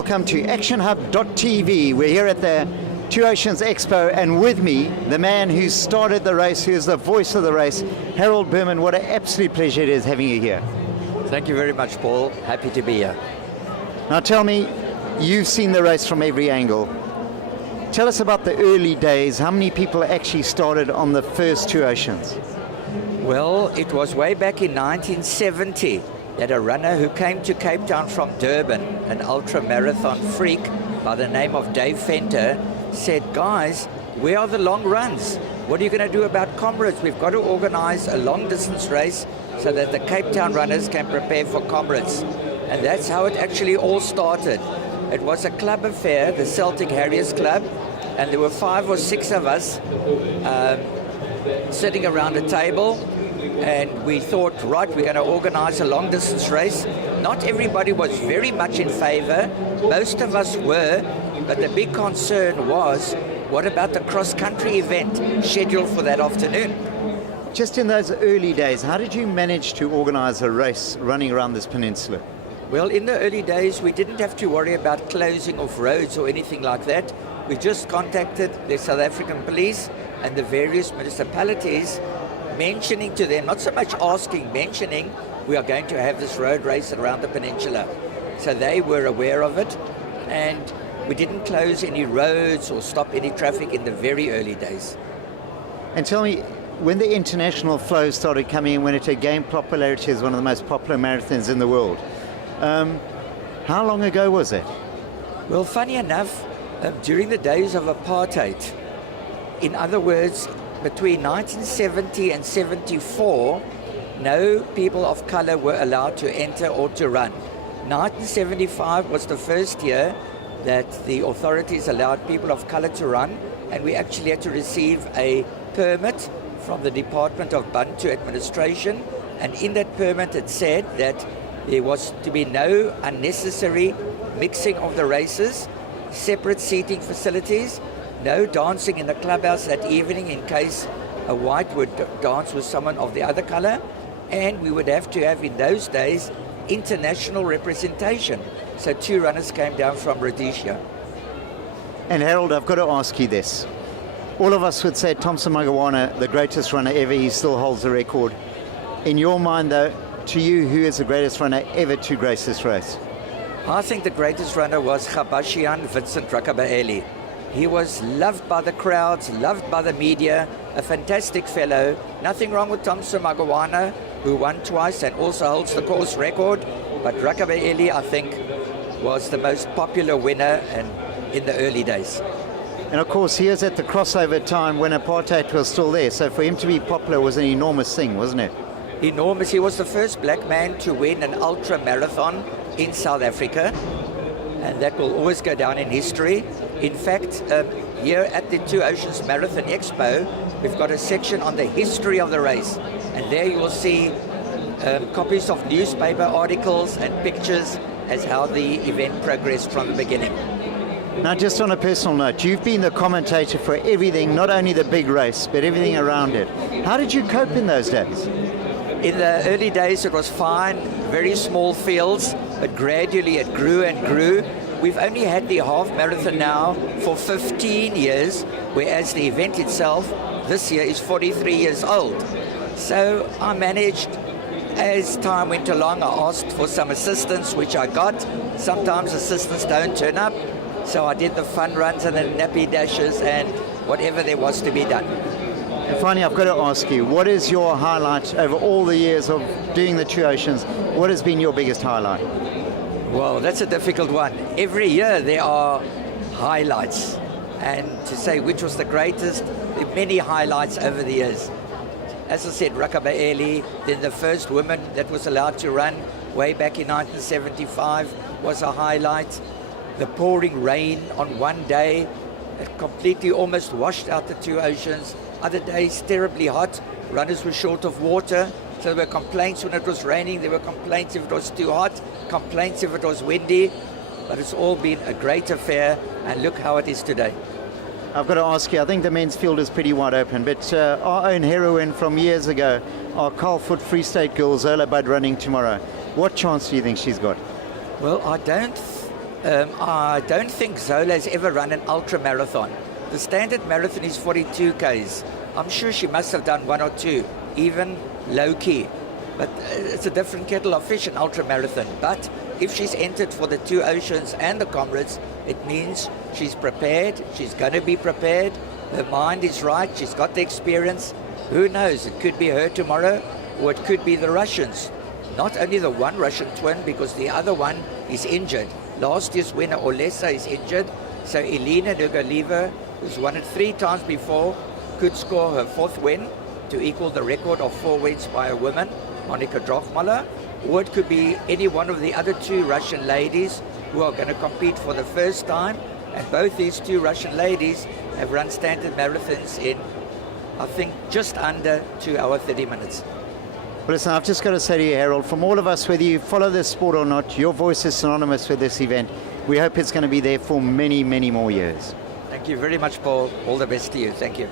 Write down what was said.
welcome to actionhub.tv. We're here at the Two Oceans Expo, and with me, the man who started the race, who is the voice of the race, Harold Berman. What an absolute pleasure it is having you here. Thank you very much, Paul. Happy to be here. Now tell me, you've seen the race from every angle. Tell us about the early days. How many people actually started on the first Two Oceans? Well, it was way back in 1970 that a runner who came to Cape Town from Durban, an ultra-marathon freak by the name of Dave Fenter, said, guys, where are the long runs? What are you going to do about Comrades? We've got to organize a long-distance race so that the Cape Town runners can prepare for Comrades. And that's how it actually all started. It was a club affair, the Celtic Harriers Club, and there were 5 or 6 of us sitting around a table, and we thought, right, we're going to organize a long-distance race. Not everybody was very much in favor. Most of us were, but the big concern was, what about the cross-country event scheduled for that afternoon? Just in those early days, how did you manage to organize a race running around this peninsula? Well, in the early days, we didn't have to worry about closing off roads or anything like that. We just contacted the South African police and the various municipalities, mentioning to them, not so much asking, mentioning, we are going to have this road race around the peninsula. So they were aware of it, and we didn't close any roads or stop any traffic in the very early days. And tell me, when the international flow started coming in, when it gained popularity as one of the most popular marathons in the world, how long ago was it? Well, funny enough, during the days of apartheid, in other words, between 1970 and 74, no people of color were allowed to enter or to run. 1975 was the first year that the authorities allowed people of color to run, and we actually had to receive a permit from the Department of Bantu Administration, and in that permit it said that there was to be no unnecessary mixing of the races, separate seating facilities, no dancing in the clubhouse that evening in case a white would dance with someone of the other color, and we would have to have, in those days, international representation. So 2 runners came down from Rhodesia. And Harold, I've got to ask you this. All of us would say Thompson Magawana, the greatest runner ever, he still holds the record. In your mind, though, to you, who is the greatest runner ever to grace this race? I think the greatest runner was Gabashian Vincent Rakabaeli. He was loved by the crowds, loved by the media, a fantastic fellow. Nothing wrong with Thompson Magawana, who won twice and also holds the course record. But Rakabaeli, I think, was the most popular winner in the early days. And of course, he was at the crossover time when apartheid was still there. So for him to be popular was an enormous thing, wasn't it? Enormous. He was the first black man to win an ultra marathon in South Africa, and that will always go down in history. In fact, here at the Two Oceans Marathon Expo, we've got a section on the history of the race, and there you will see copies of newspaper articles and pictures as how the event progressed from the beginning. Now, just on a personal note, you've been the commentator for everything, not only the big race, but everything around it. How did you cope in those days? In the early days, it was fine, very small fields, but gradually it grew and grew. We've only had the half marathon now for 15 years, whereas the event itself this year is 43 years old. So I managed, as time went along, I asked for some assistance, which I got. Sometimes assistants don't turn up, so I did the fun runs and the nappy dashes and whatever there was to be done. And finally, I've got to ask you, what is your highlight over all the years of doing the Two Oceans? What has been your biggest highlight? Well, that's a difficult one. Every year there are highlights, and to say which was the greatest, there are many highlights over the years. As I said, Rakabaeli, then the first woman that was allowed to run way back in 1975 was a highlight. The pouring rain on one day, it completely almost washed out the Two Oceans. Other days, terribly hot. Runners were short of water. So there were complaints when it was raining. There were complaints if it was too hot. Complaints if it was windy. But it's all been a great affair. And look how it is today. I've got to ask you, I think the men's field is pretty wide open. But our own heroine from years ago, our Carlfoot Free State girl, Zola Bud, running tomorrow. What chance do you think she's got? Well, I don't I don't think Zola has ever run an ultra marathon. The standard marathon is 42 Ks. I'm sure she must have done one or two, even low key. But it's a different kettle of fish, an ultra marathon. But if she's entered for the Two Oceans and the Comrades, it means she's prepared. She's going to be prepared. Her mind is right. She's got the experience. Who knows? It could be her tomorrow, or it could be the Russians. Not only the one Russian twin, because the other one is injured. Last year's winner, Olesa, is injured. So Elena Nugalieva, who's won it 3 times before, could score her 4th win to equal the record of 4 wins by a woman, Monika Drochmaller. Or it could be any one of the other 2 Russian ladies who are going to compete for the first time. And both these 2 Russian ladies have run standard marathons in, I think, just under 2 hours, 30 minutes. Well, listen, I've just got to say to you, Harold, from all of us, whether you follow this sport or not, your voice is synonymous with this event. We hope it's going to be there for many, many more years. Thank you very much, Paul. All the best to you. Thank you.